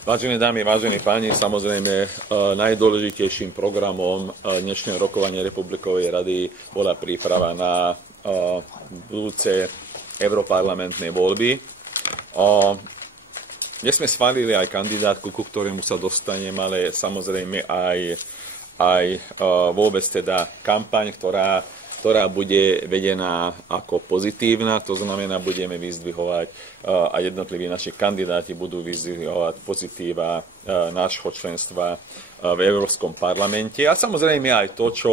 Vážené dámy, vážení páni, samozrejme najdôležitejším programom dnešného rokovania Republikovej rady bola príprava na budúce europarlamentné voľby. Dnes sme schválili aj kandidátku, ku ktorému sa dostanem, ale samozrejme aj vôbec teda kampaň, ktorá bude vedená ako pozitívna, to znamená, budeme vyzdvihovať a jednotliví naši kandidáti budú vyzdvihovať pozitíva nášho členstva v Európskom parlamente a samozrejme aj to, čo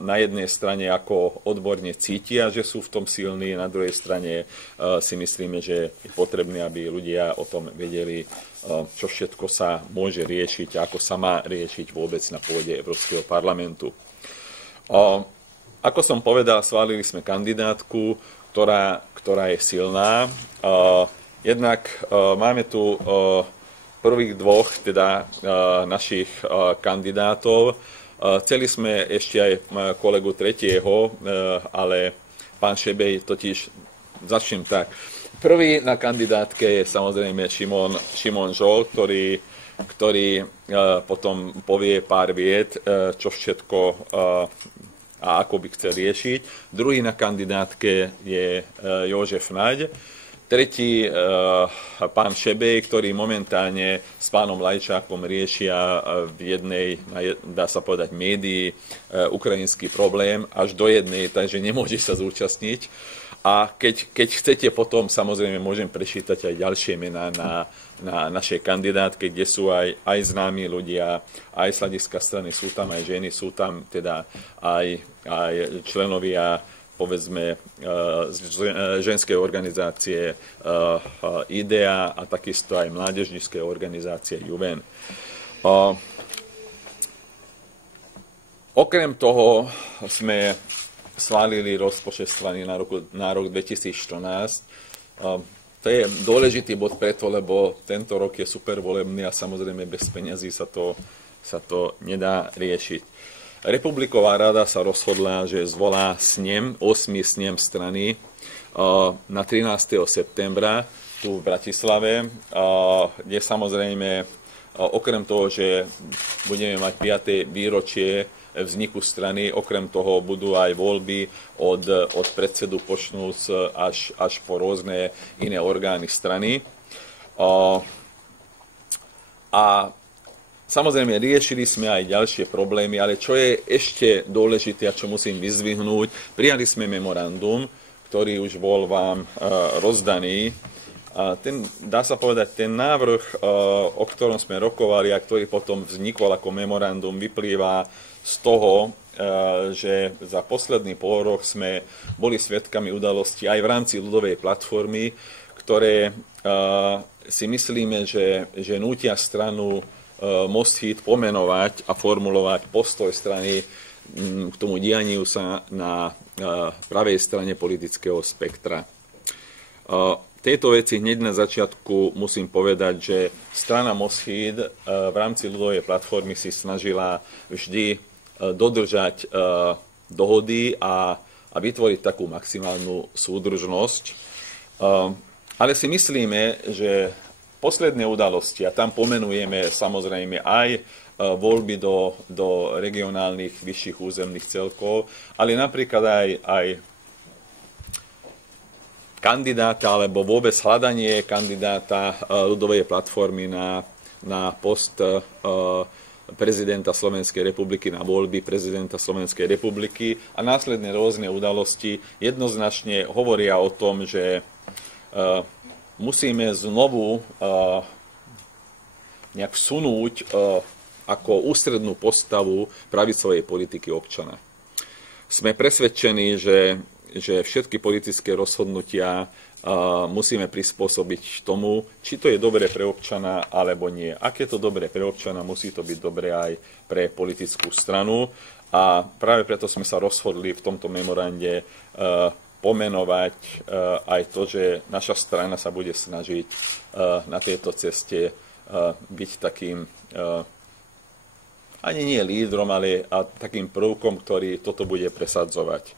na jednej strane ako odborne cítia, že sú v tom silní, na druhej strane si myslíme, že je potrebné, aby ľudia o tom vedeli, čo všetko sa môže riešiť a ako sa má riešiť vôbec na pôde Európskeho parlamentu. Ako som povedal, schválili sme kandidátku, ktorá je silná. Jednak máme tu prvých dvoch teda našich kandidátov. Chceli sme ešte aj kolegu tretieho, ale pán Šebej totiž, začnem tak. Prvý na kandidátke je samozrejme Šimon Žol, ktorý potom povie pár vied, čo všetko a ako by chcel riešiť. Druhý na kandidátke je Jožef Naď. Tretí pán Šebej, ktorý momentálne s pánom Lajčákom riešia v jednej, dá sa povedať, médii ukrajinský problém až do jednej, takže nemôže sa zúčastniť. A keď chcete potom, samozrejme, môžem prečítať aj ďalšie mená na našej kandidátke, kde sú aj známi ľudia, aj z hľadiska strany sú tam aj ženy, sú tam teda aj členovia, povedzme, ženskej organizácie IDEA a takisto aj mládežníckej organizácie Juven. Okrem toho sme schválili rozpočet strany na rok 2014. To je dôležitý bod preto, lebo tento rok je supervolebný a samozrejme bez peňazí sa to nedá riešiť. Republiková rada sa rozhodla, že zvolá 8. snem strany na 13. septembra tu v Bratislave, kde samozrejme okrem toho, že budeme mať 5. výročie vzniku strany, okrem toho budú aj voľby od predsedu počnúc až po rôzne iné orgány strany. A samozrejme riešili sme aj ďalšie problémy, ale čo je ešte dôležité a čo musím vyzdvihnúť, prijali sme memorandum, ktorý už bol vám rozdaný. Dá sa povedať, ten návrh, o ktorom sme rokovali a ktorý potom vznikol ako memorandum, vyplýva z toho, že za posledný pol rok sme boli svedkami udalostí aj v rámci ľudovej platformy, ktoré si myslíme, že nútia stranu Most Híd pomenovať a formulovať postoj strany k tomu dianiu sa na pravej strane politického spektra. Tejto veci hneď na začiatku musím povedať, že strana Most Híd v rámci ľudovej platformy si snažila vždy dodržať dohody a vytvoriť takú maximálnu súdržnosť. Ale si myslíme, že posledné udalosti, a tam pomenujeme samozrejme aj voľby do regionálnych vyšších územných celkov, ale napríklad aj kandidáta, alebo vôbec hľadanie kandidáta ľudovej platformy na post prezidenta Slovenskej republiky, na voľby prezidenta Slovenskej republiky a následne rôzne udalosti jednoznačne hovoria o tom, že musíme znovu nejak vsunúť ako ústrednú postavu pravicovej politiky občana. Sme presvedčení, že všetky politické rozhodnutia musíme prispôsobiť tomu, či to je dobré pre občana, alebo nie. Ak je to dobré pre občana, musí to byť dobré aj pre politickú stranu. A práve preto sme sa rozhodli v tomto memorande pomenovať aj to, že naša strana sa bude snažiť na tejto ceste byť takým, ani nie lídrom, ale takým prvkom, ktorý toto bude presadzovať.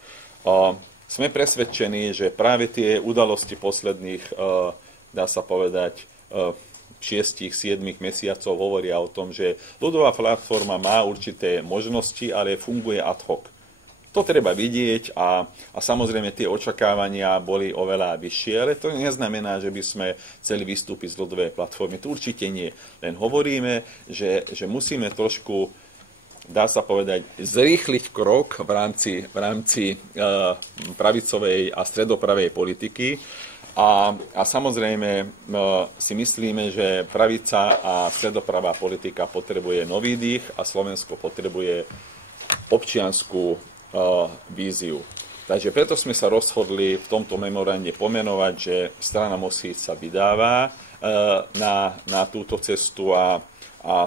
Sme presvedčení, že práve tie udalosti posledných, dá sa povedať, 6-7 mesiacov hovoria o tom, že ľudová platforma má určité možnosti, ale funguje ad hoc. To treba vidieť a samozrejme tie očakávania boli oveľa vyššie, ale to neznamená, že by sme chceli vystúpiť z ľudovej platformy. To určite nie. Len hovoríme, že musíme trošku, dá sa povedať, zrýchliť krok v rámci pravicovej a stredopravej politiky. A samozrejme si myslíme, že pravica a stredopravá politika potrebuje nový dých a Slovensko potrebuje občiansku víziu. Takže preto sme sa rozhodli v tomto memorande pomenovať, že strana Mosíc sa vydáva na túto cestu a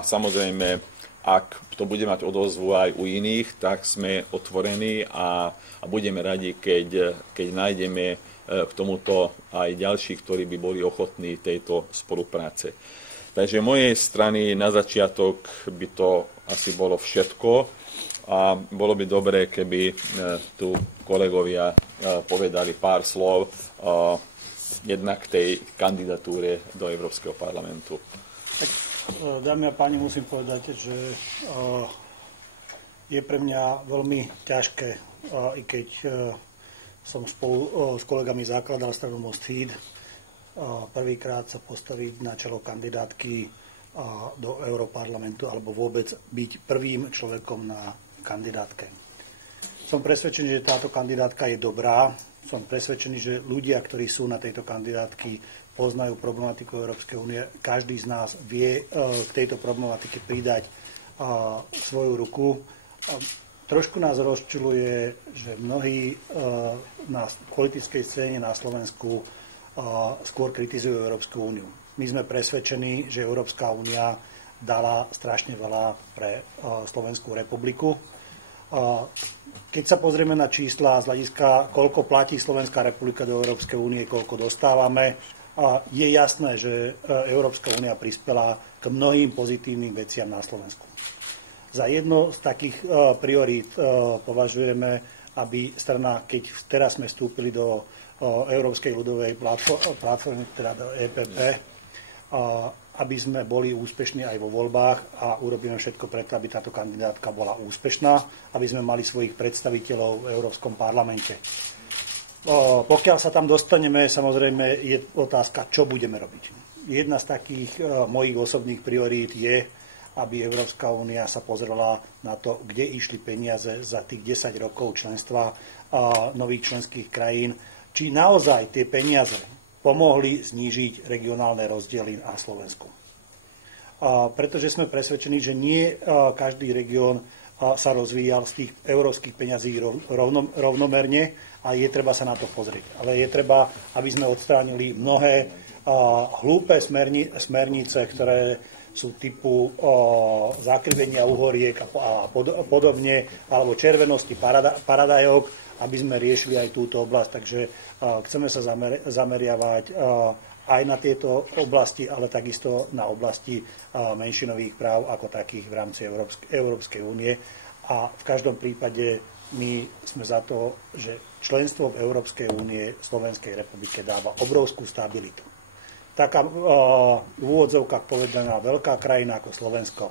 samozrejme, ak to bude mať odozvu aj u iných, tak sme otvorení a budeme radi, keď nájdeme k tomuto aj ďalších, ktorí by boli ochotní tejto spolupráce. Takže mojej strany na začiatok by to asi bolo všetko. A bolo by dobré, keby tu kolegovia povedali pár slov jednak k tej kandidatúre do Európskeho parlamentu. Tak, dámy a páni, musím povedať, že je pre mňa veľmi ťažké, i keď som spolu s kolegami zakladal stranu Most Híd, prvýkrát sa postaviť na čelo kandidátky do Európarlamentu alebo vôbec byť prvým človekom na kandidátke. Som presvedčený, že táto kandidátka je dobrá. Som presvedčený, že ľudia, ktorí sú na tejto kandidátky, poznajú problematiku Európskej únie. Každý z nás vie k tejto problematike pridať svoju ruku. Trošku nás rozčuľuje, že mnohí na politickej scéne na Slovensku skôr kritizujú Európsku úniu. My sme presvedčení, že Európska únia dala strašne veľa pre Slovenskú republiku. Keď sa pozrieme na čísla z hľadiska, koľko platí Slovenská republika do Európskej únie, koľko dostávame, je jasné, že Európska únia prispela k mnohým pozitívnym veciam na Slovensku. Za jedno z takých priorít považujeme, aby strana, keď teraz sme vstúpili do Európskej ľudovej platformy, teda do EPP, aby sme boli úspešní aj vo voľbách a urobíme všetko preto, aby táto kandidátka bola úspešná, aby sme mali svojich predstaviteľov v Európskom parlamente. Pokiaľ sa tam dostaneme, samozrejme je otázka, čo budeme robiť. Jedna z takých mojich osobných priorít je, aby Európska únia sa pozrela na to, kde išli peniaze za tých 10 rokov členstva nových členských krajín, či naozaj tie peniaze pomohli znížiť regionálne rozdiely na Slovensku. Pretože sme presvedčení, že nie každý región sa rozvíjal z tých európskych peňazí rovnomerne a je treba sa na to pozrieť. Ale je treba, aby sme odstránili mnohé hlúpe smernice, ktoré sú typu zakrivenia uhoriek a podobne, alebo červenosti paradajok, aby sme riešili aj túto oblasť. Takže chceme sa zameriavať aj na tieto oblasti, ale takisto na oblasti menšinových práv ako takých v rámci Európskej únie. A v každom prípade my sme za to, že členstvo v Európskej únie Slovenskej republike dáva obrovskú stabilitu. Taká v úvodzovkách povedaná veľká krajina ako Slovensko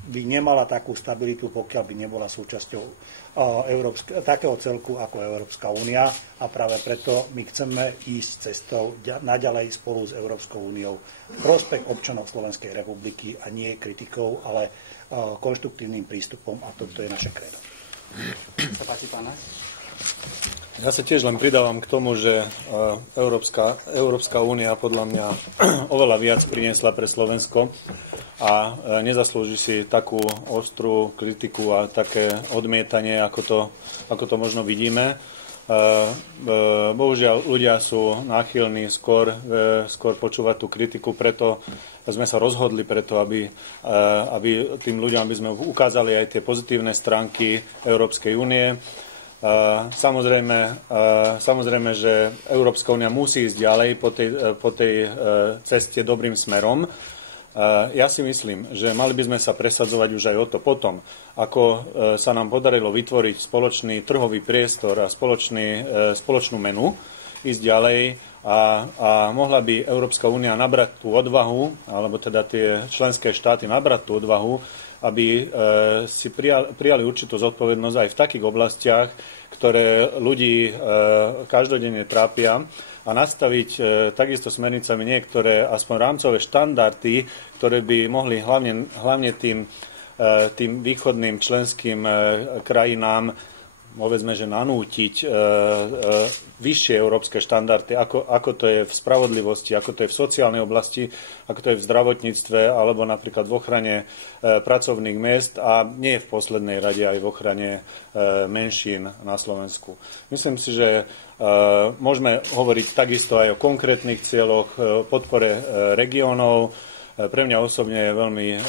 by nemala takú stabilitu, pokiaľ by nebola súčasťou takého celku ako Európska únia a práve preto my chceme ísť cestou naďalej spolu s Európskou úniou v prospech občanov Slovenskej republiky a nie kritikou, ale konštruktívnym prístupom a toto je naše kredo. Sa páči, pána? Ja sa tiež len pridávam k tomu, že Európska únia podľa mňa oveľa viac priniesla pre Slovensko a nezaslúži si takú ostrú kritiku a také odmietanie, ako to možno vidíme. Bohužiaľ, ľudia sú náchylní skôr počúvať tú kritiku, preto sme sa rozhodli preto, aby tým ľuďom aby sme ukázali aj tie pozitívne stránky Európskej únie. Samozrejme, že Európska únia musí ísť ďalej po tej ceste dobrým smerom. Ja si myslím, že mali by sme sa presadzovať už aj o to potom, ako sa nám podarilo vytvoriť spoločný trhový priestor a spoločnú menu, ísť ďalej a mohla by Európska únia nabrať tú odvahu, alebo teda tie členské štáty nabrať tú odvahu, aby si prijali určitú zodpovednosť aj v takých oblastiach, ktoré ľudí každodenne trápia, a nastaviť takisto smernicami niektoré aspoň rámcové štandardy, ktoré by mohli hlavne tým východným členským krajinám, povedzme, že nanútiť vyššie európske štandardy, ako to je v spravodlivosti, ako to je v sociálnej oblasti, ako to je v zdravotníctve, alebo napríklad v ochrane pracovných miest a nie v poslednej rade aj v ochrane menšín na Slovensku. Myslím si, že môžeme hovoriť takisto aj o konkrétnych cieľoch, podpore regiónov. Pre mňa osobne je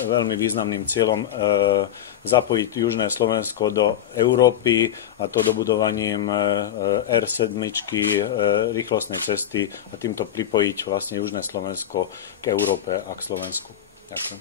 veľmi významným cieľom zapojiť Južné Slovensko do Európy, a to dobudovaním R7, rýchlostnej cesty, a týmto pripojiť vlastne Južné Slovensko k Európe a k Slovensku. Ďakujem.